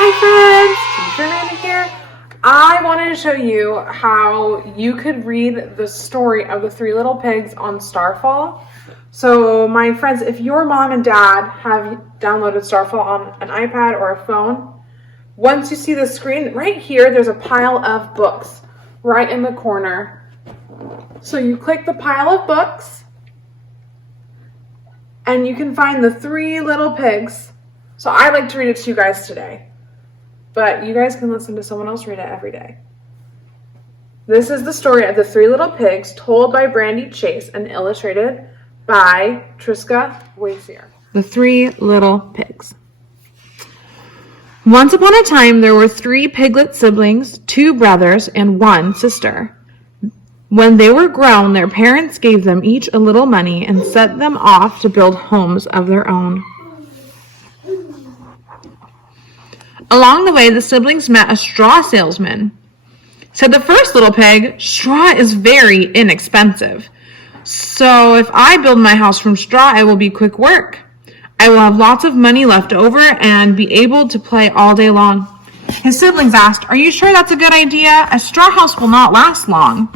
Hi friends, Teacher Nana here. I wanted to show you how you could read the story of the Three Little Pigs on Starfall. So my friends, if your mom and dad have downloaded Starfall on an iPad or a phone, once you see the screen, right here there's a pile of books right in the corner. So you click the pile of books and you can find the Three Little Pigs. So I like to read it to you guys today. But you guys can listen to someone else read it every day. This is the story of the Three Little Pigs, told by Brandy Chase and illustrated by Triska Wacier. The Three Little Pigs. Once upon a time, there were 3 piglet siblings, 2 brothers, and 1 sister. When they were grown, their parents gave them each a little money and sent them off to build homes of their own. Along the way, the siblings met a straw salesman. Said the first little pig, "Straw is very inexpensive. So if I build my house from straw, it will be quick work. I will have lots of money left over and be able to play all day long." His siblings asked, "Are you sure that's a good idea? A straw house will not last long."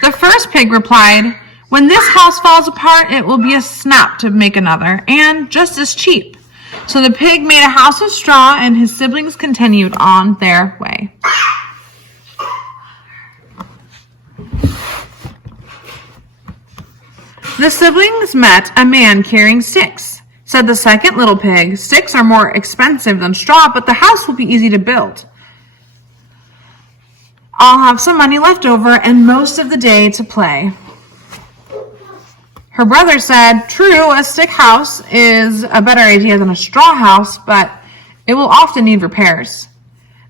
The first pig replied, "When this house falls apart, it will be a snap to make another, and just as cheap." So the pig made a house of straw, and his siblings continued on their way. The siblings met a man carrying sticks. Said the second little pig, "Sticks are more expensive than straw, but the house will be easy to build. I'll have some money left over and most of the day to play." Her brother said, "True, a stick house is a better idea than a straw house, but it will often need repairs."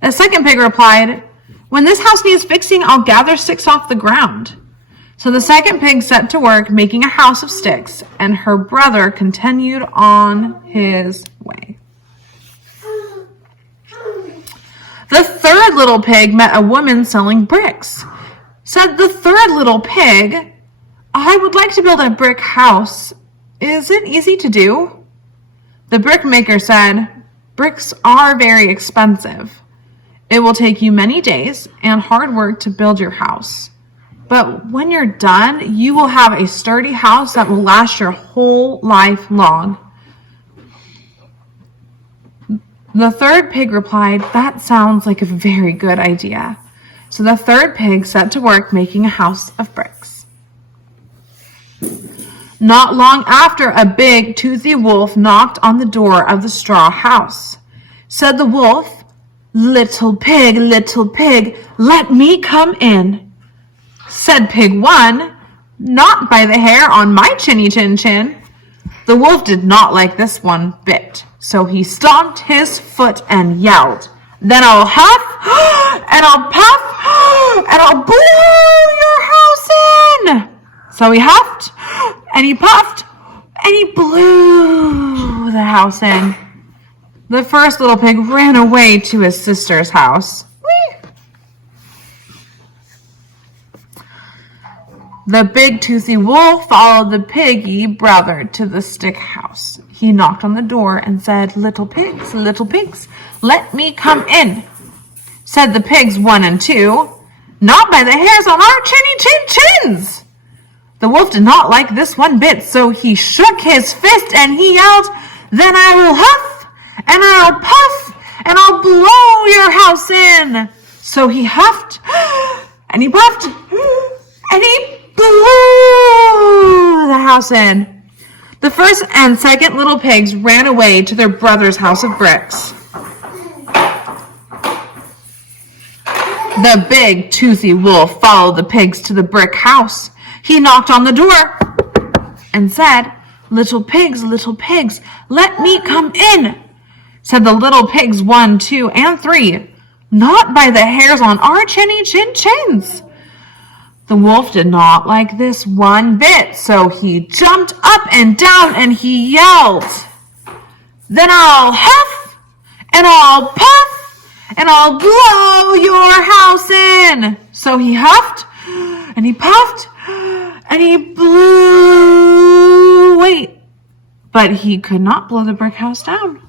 The second pig replied, "When this house needs fixing, I'll gather sticks off the ground." So the second pig set to work making a house of sticks, and her brother continued on his way. The third little pig met a woman selling bricks. Said the third little pig, "I would like to build a brick house. Is it easy to do?" The brickmaker said, "Bricks are very expensive. It will take you many days and hard work to build your house. But when you're done, you will have a sturdy house that will last your whole life long." The third pig replied, "That sounds like a very good idea." So the third pig set to work making a house of bricks. Not long after, a big, toothy wolf knocked on the door of the straw house. Said the wolf, little pig, let me come in." Said pig 1, "Not by the hair on my chinny chin chin." The wolf did not like this one bit, so he stomped his foot and yelled, "Then I'll huff, and I'll puff, and I'll blow your house in." So he huffed, and he puffed, and he blew the house in. The first little pig ran away to his sister's house. Whee! The big toothy wolf followed the piggy brother to the stick house. He knocked on the door and said, little pigs, let me come in." Said the pigs 1 and 2, "Not by the hairs on our chinny chin chins." The wolf did not like this one bit, so he shook his fist and he yelled, "Then I will huff, and I'll puff, and I'll blow your house in." So he huffed, and he puffed, and he blew the house in. The first and second little pigs ran away to their brother's house of bricks. The big, toothy wolf followed the pigs to the brick house. He knocked on the door and said, little pigs, let me come in." Said the little pigs 1, 2, and 3, "Not by the hairs on our chinny chin chins." The wolf did not like this one bit, so he jumped up and down and he yelled, "Then I'll huff, and I'll puff, and I'll blow your house in." So he huffed, and he puffed, and he blew. But he could not blow the brick house down.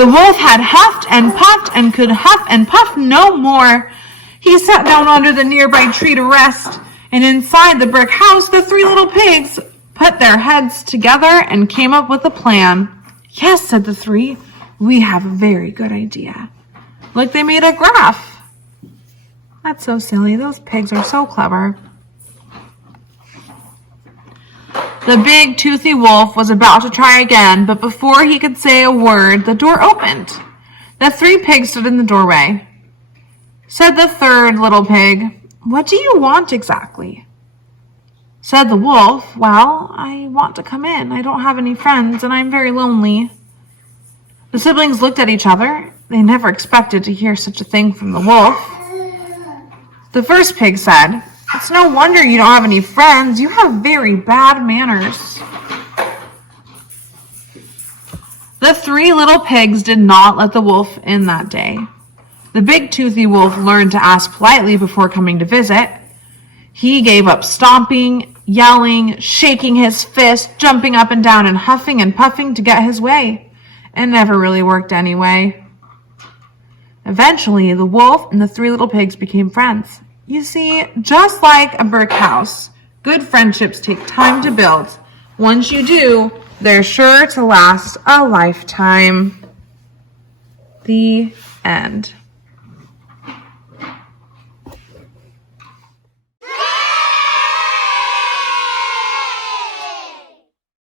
The wolf had huffed and puffed and could huff and puff no more. He sat down under the nearby tree to rest, and inside the brick house, the three little pigs put their heads together and came up with a plan. Yes, said the three, we have a very good idea. Like they made a graph. That's so silly. Those pigs are so clever. The big toothy wolf was about to try again, but before he could say a word, the door opened. The three pigs stood in the doorway. Said the third little pig, what do you want exactly? Said the wolf, well, I want to come in. I don't have any friends, and I'm very lonely. The siblings looked at each other. They never expected to hear such a thing from the wolf. The first pig said, it's no wonder you don't have any friends. You have very bad manners. The three little pigs did not let the wolf in that day. The big toothy wolf learned to ask politely before coming to visit. He gave up stomping, yelling, shaking his fist, jumping up and down and huffing and puffing to get his way. It never really worked anyway. Eventually, the wolf and the three little pigs became friends. You see, just like a brick house, good friendships take time to build. Once you do, they're sure to last a lifetime. The end.